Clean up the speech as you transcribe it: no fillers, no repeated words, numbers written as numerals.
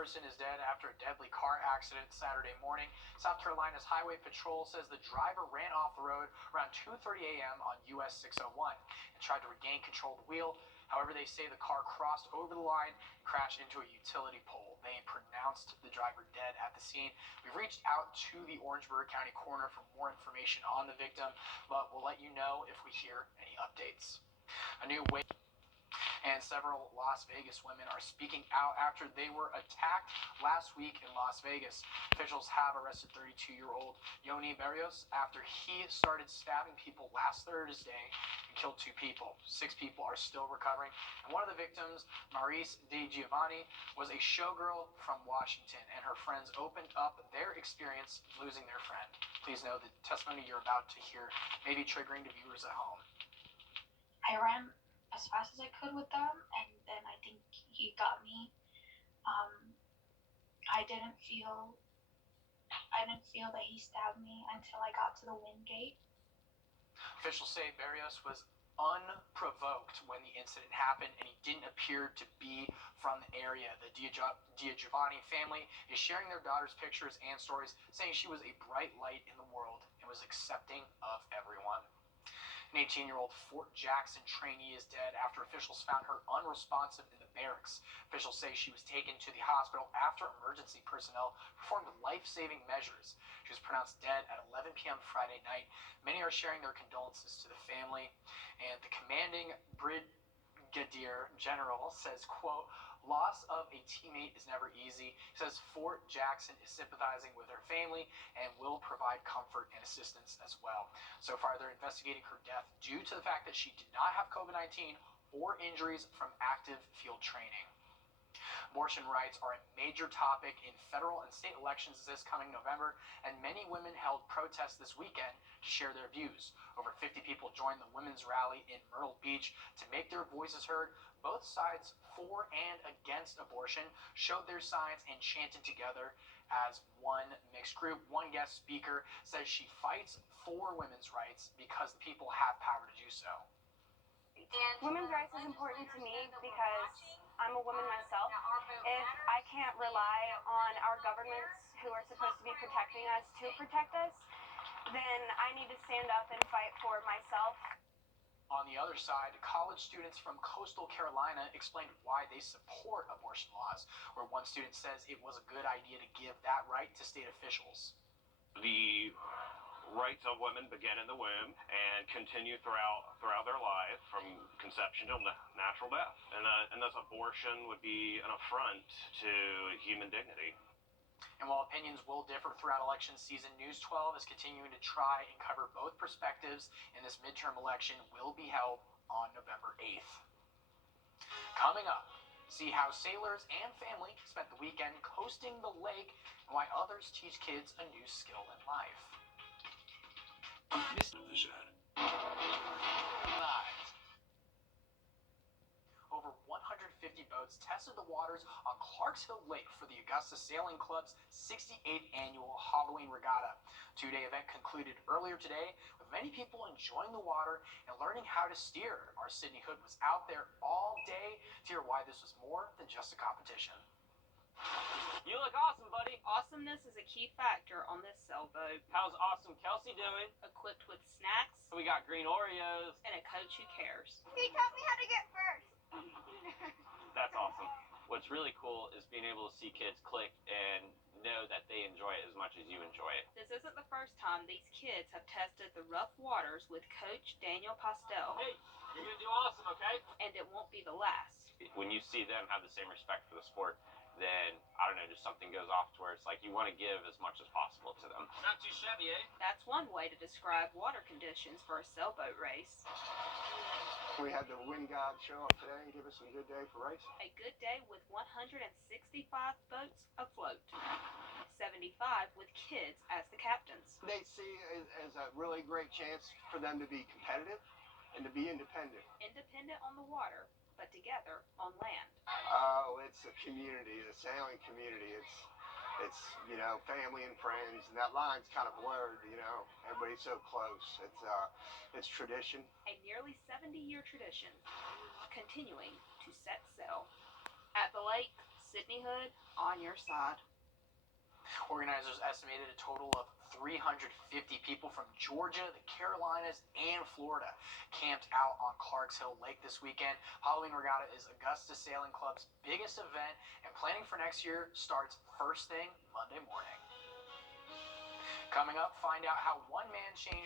person is dead after a deadly car accident Saturday morning. South Carolina's Highway Patrol says the driver ran off the road around 2:30 a.m. on US 601 and tried to regain control of the wheel. However, they say the car crossed over the line and crashed into a utility pole. They pronounced the driver dead at the scene. We've reached out to the Orangeburg County coroner for more information on the victim, but we'll let you know if we hear any updates. A new wave. And several Las Vegas women are speaking out after they were attacked last week in Las Vegas. Officials have arrested 32-year-old Yoni Barrios after he started stabbing people last Thursday and killed 2 people. 6 people are still recovering. And one of the victims, Maurice DiGiovanni, was a showgirl from Washington, and her friends opened up their experience losing their friend. Please know the testimony you're about to hear may be triggering to viewers at home. I ran as fast as I could with them, and then I think he got me. I didn't feel that he stabbed me until I got to the wind gate. Officials say Barrios was unprovoked when the incident happened, and he didn't appear to be from the area. The DiGiovanni family is sharing their daughter's pictures and stories, saying she was a bright light in the world and was accepting of everyone. An 18-year-old Fort Jackson trainee is dead after officials found her unresponsive in the barracks. Officials say she was taken to the hospital after emergency personnel performed life-saving measures. She was pronounced dead at 11 p.m. Friday night. Many are sharing their condolences to the family, and the commanding brigadier general says, quote, "Loss of a teammate is never easy." He says Fort Jackson is sympathizing with her family and will provide comfort and assistance as well. So far, they're investigating her death due to the fact that she did not have COVID-19 or injuries from active field training. Abortion rights are a major topic in federal and state elections this coming November, and many women held protests this weekend to share their views. Over 50 people joined the women's rally in Myrtle Beach to make their voices heard. Both sides, for and against abortion, showed their signs and chanted together as one mixed group. One guest speaker says she fights for women's rights because the people have power to do so. Women's rights is important to me because I'm a woman myself. If I can't rely on our governments who are supposed to be protecting us to protect us, then I need to stand up and fight for myself. On the other side, college students from coastal Carolina explained why they support abortion laws, where one student says it was a good idea to give that right to state officials. The rights of women begin in the womb and continue throughout their life from conception to natural death. And thus abortion would be an affront to human dignity. And while opinions will differ throughout election season, News 12 is continuing to try and cover both perspectives, and this midterm election will be held on November 8th. Coming up, see how sailors and family spent the weekend coasting the lake and why others teach kids a new skill in life. Over 150 boats tested the waters on Clarksville Lake for the Augusta Sailing Club's 68th annual Halloween Regatta. 2-day event concluded earlier today with many people enjoying the water and learning how to steer. Our Sydney Hood was out there all day to hear why this was more than just a competition. You look awesome, buddy. Awesomeness is a key factor on this sailboat. How's awesome Kelsey doing? Equipped with snacks We got green Oreos. and a coach who cares. He taught me how to get first. That's awesome. What's really cool is being able to see kids click and know that they enjoy it as much as you enjoy it. This isn't the first time these kids have tested the rough waters with Coach Daniel Postel, Hey, you're gonna do awesome, okay? and it won't be the last. When you see them have the same respect for the sport, then, I don't know, just something goes off to where it's like you want to give as much as possible to them. Not too shabby, eh? That's one way to describe water conditions for a sailboat race. We had the wind guide show up today and give us a good day for racing. A good day with 165 boats afloat, 75 with kids as the captains. They see it as a really great chance for them to be competitive and to be independent. Independent on the water, but together on land. Oh, it's a community, the sailing community. It's family and friends, and that line's kind of blurred. Everybody's so close. It's tradition. A nearly 70-year tradition, continuing to set sail. At the lake, Sydney Hood on your side. Organizers estimated a total of 350 people from Georgia, the Carolinas, and Florida camped out on Clarks Hill Lake this weekend. Halloween Regatta is Augusta Sailing Club's biggest event, and planning for next year starts first thing Monday morning. Coming up, find out how one man changed